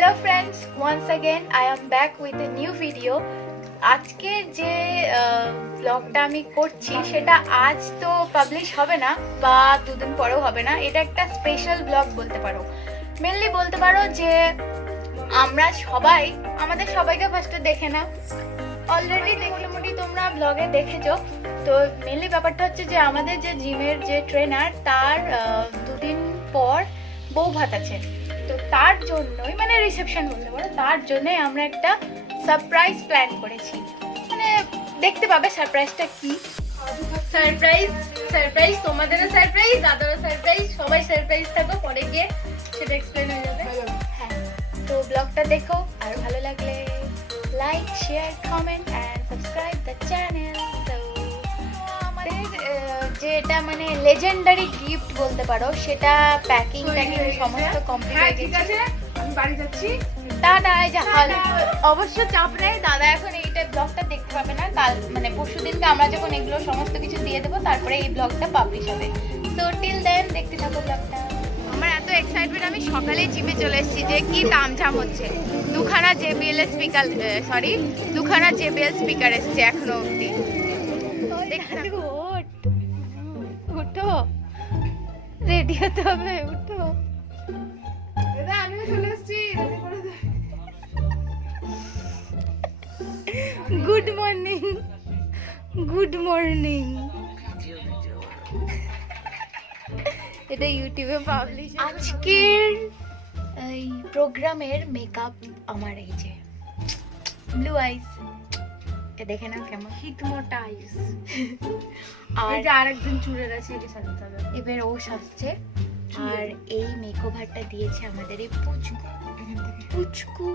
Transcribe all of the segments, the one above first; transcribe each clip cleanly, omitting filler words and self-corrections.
Hello friends, once again I am back with a new video. আজকে যে ব্লগটা আমি করছি সেটা আজ তো পাবলিশ হবে না বা দুদিন পরেও হবে না। এটা একটা স্পেশাল ব্লগ বলতে পারো। মেনলি বলতে পারো যে আমরা সবাই আমাদের সবাইকে ফার্স্টে দেখে না, অলরেডি মোটামুটি তোমরা ব্লগে দেখেছো। তো মেনলি ব্যাপারটা হচ্ছে যে আমাদের যে জিমের যে ট্রেনার তার দুদিন পর বউ ভাত আছে। তো তার জন্যই মানে রিসেপশন বলতে পারো, তার জন্যই আমরা একটা সারপ্রাইজ প্ল্যান করেছি। মানে দেখতে পাবে সারপ্রাইজটা কি। সারপ্রাইজ সারপ্রাইজ তোমাদেরও সারপ্রাইজ, দাদারও সারপ্রাইজ, সবাই সারপ্রাইজ থাকো, পরে গিয়ে সেটা এক্সপ্লেন হয়ে যাবে। হ্যাঁ, তো ব্লগটা দেখো, আর ভালো লাগলে like, share, comment and subscribe the channel. তো আমাদের যেটা মানে লেজেন্ডারি গিফট বলতে পারো, সেটা প্যাকিং সমস্ত কমপ্লিট হয়ে গেছে। আমি বাড়ি যাচ্ছি। দাদা অবশ্য চাপ নেই, দাদা এখন এইটা ব্লগটা দেখতে পাবে না। কাল মানে পরশুদিনকে আমরা যখন এগুলো সমস্ত কিছু দিয়ে দেবো তারপরে এই ব্লগটা পাবলিশ হবে। তো টিল দেন দেখতে থাকো ব্লগটা। আমার এত এক্সাইটমেন্ট, আমি সকালে জিমে চলে এসেছি যে কি তামঝাম হচ্ছে। দুখানা JBL স্পিকার এসছে এখনো অবধি। উঠো, রেডি হতে হবে, উঠো। আমিও চলে এসেছি। Good morning, good morning. এটা ইউটিউবে পাবলিশ। আজকের এই প্রোগ্রামের মেকআপ আমার এই যে ব্লু আইস, এ দেখে না কেমন হিটমোটাইজ। আর এই যে আরেকজন চুড়ের আছে, এটা সাজাতে হবে। এবার ও সাজছে। আর এই মেকওভারটা দিয়েছে আমাদের এই পুচকু পুচকু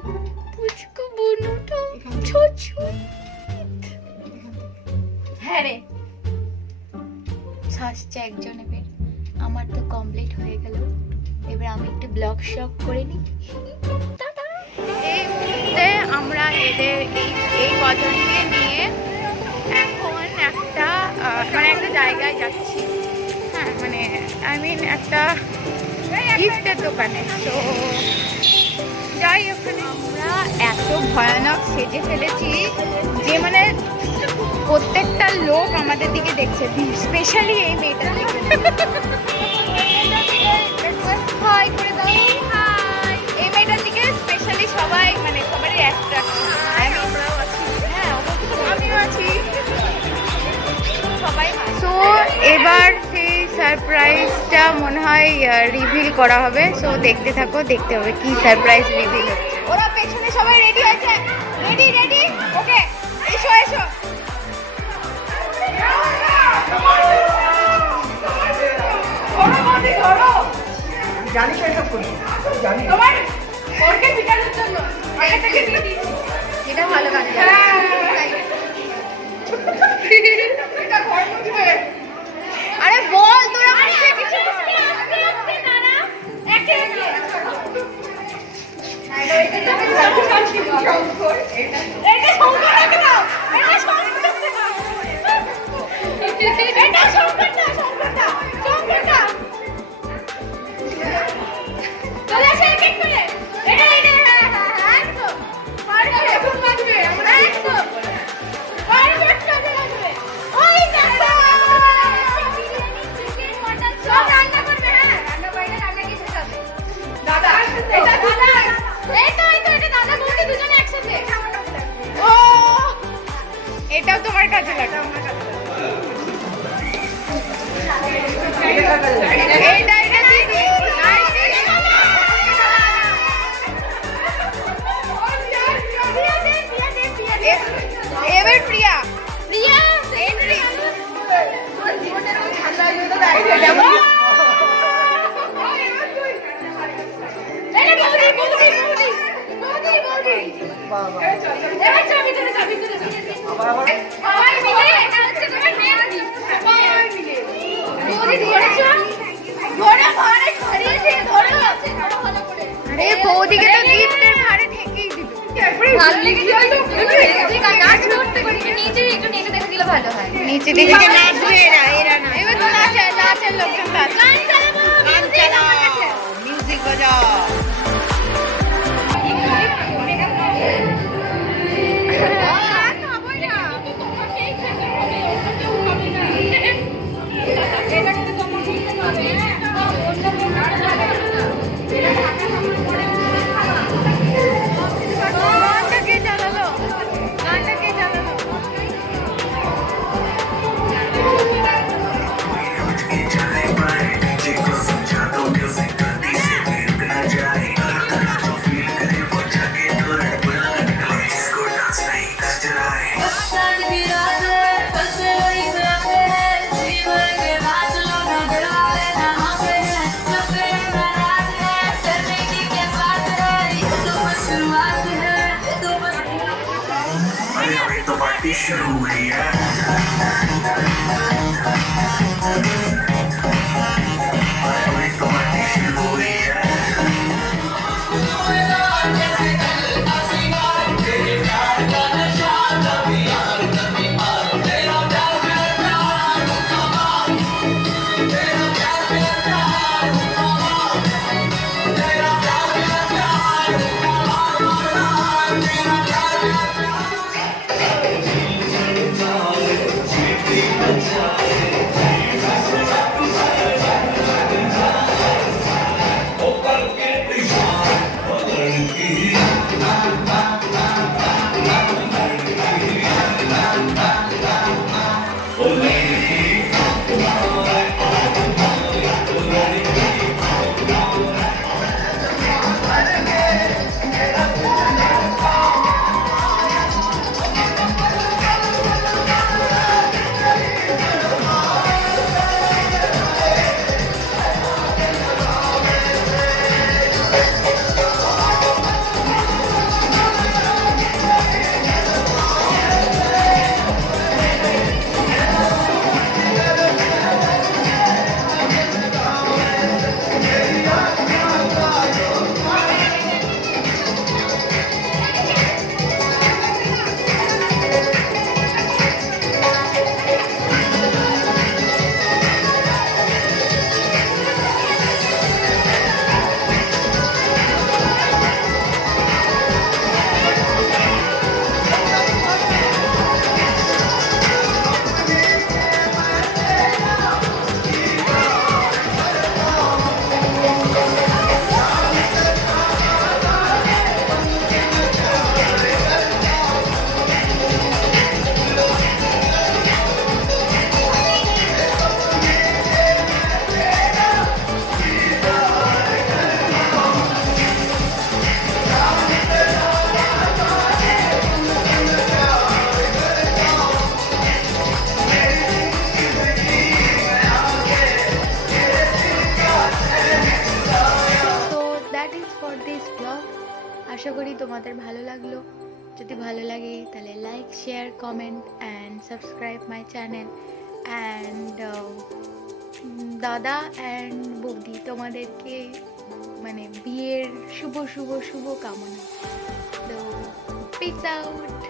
পুচকু বনুটা ছোছু। হ্যাঁ রে, সাজছে একজন। এবার আমার তো কমপ্লিট হয়ে গেল। এবার আমি একটু ব্লগ শক করে নিই। এই মুহূর্তে আমরা এদের এই কজনকে নিয়ে এখন একটা মানে একটা জায়গায় যাচ্ছি। হ্যাঁ, মানে আই মিন একটা গিফটের দোকানে। তো যাই, ওখানে আমরা এত ভয়ানক সেজে ফেলেছি যে মানে প্রত্যেকটা লোক আমাদের দিকে দেখছে, স্পেশালি এই মেয়েটা দেখে। হাই করে দাও, হাই। এই মেয়েটার দিকে স্পেশালি সবাই মানে সবারই অ্যাট্রাক্ট। আমরাও আছি, হ্যাঁ আমিও আছি, সবাই। সো এবার সেই সারপ্রাইজটা মনে হয় রিভিল করা হবে। সো দেখতে থাকো, দেখতে হবে কি সারপ্রাইজ রিভিল হচ্ছে। ওরা পেছনে সবাই রেডি হয়েছে, রেডি রেডি, ওকে এসো এসো। জানি তো এসব করি, জানি তোমার ওরকে পিটানোর জন্য আগে থেকে দিয়ে দিয়েছি। এটা ভালো কাজ। এটা ঘর মুছবে। আরে বল তোরা কিছু। এটাও তোমার কাছে লাগে। এবার প্রিয়া প্রিয়া এন্ট্রি। আরে বৌদিকে তো গিফটের ভারে ঠেকেই দিল। ভালো লেগেছে ভালো হয়। নিচে দেখে নাচবে এরা না। এবার তো নাচের লোকজন মিউজিক বাজাও। तो पार्टी शुरू हुई है अभी तो पार्टी शुरू हुई है আশা করি তোমাদের ভালো লাগলো। যদি ভালো লাগে তাহলে like, share, comment and subscribe my channel. And দাদা অ্যান্ড বৌদি তোমাদেরকে মানে বিয়ের শুভ শুভ শুভ কামনা। তো পিস আউট।